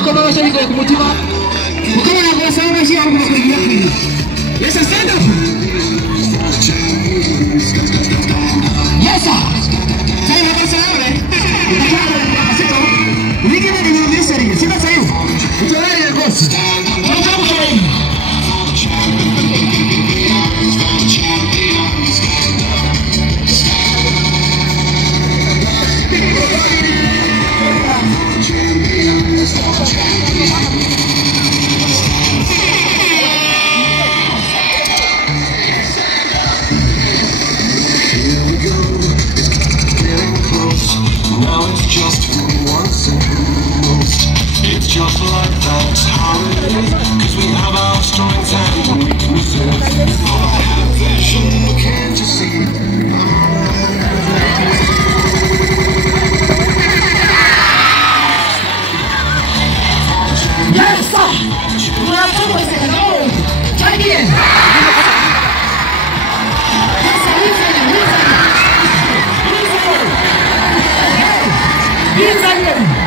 bakoma bashabika ku mutima ukabona ko basaba bashi aho bakuriye kuri yes stand up yes saya basaba Wiki ni ministry sina sayo utawale ya gosi Just like that's how it is, 'cause we have our strengths and weaknesses. I have vision, but can't you see? Yes, sir! We are going to go! Try again! Yes, sir! He's again! Yes, sir. Listen you.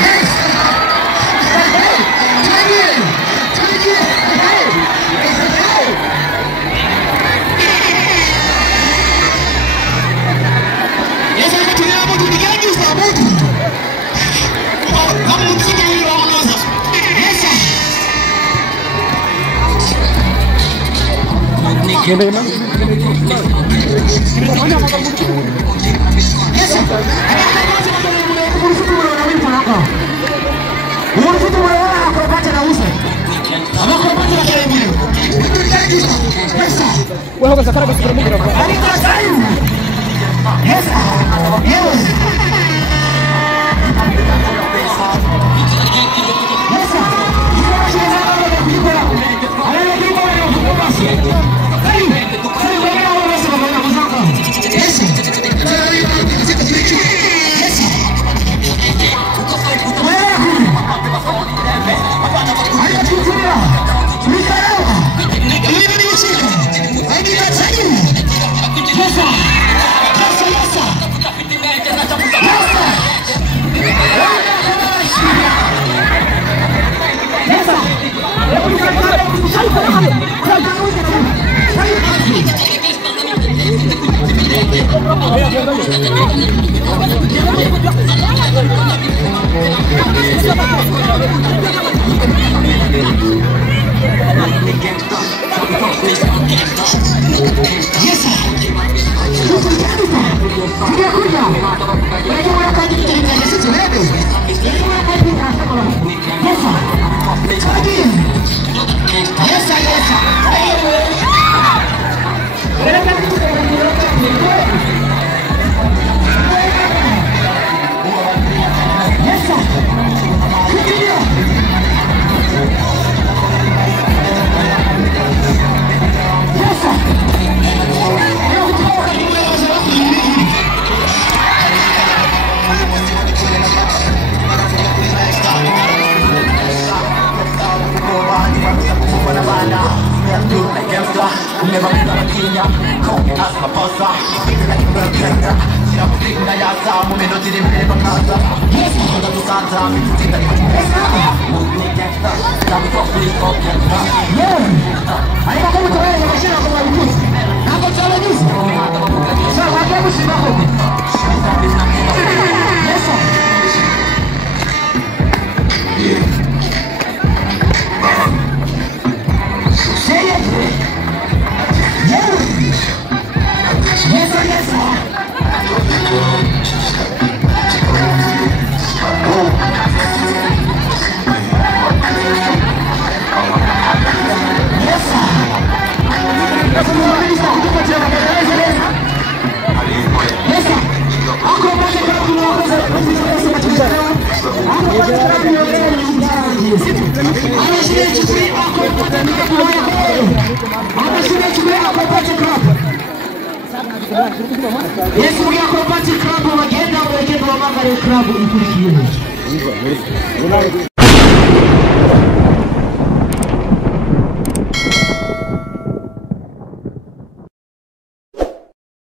Yes. Yes, I to know what we can use for both. Yes, sir. Yesu yakopati klabu wagenda wegenda wa Mangare klabu ikurikiye.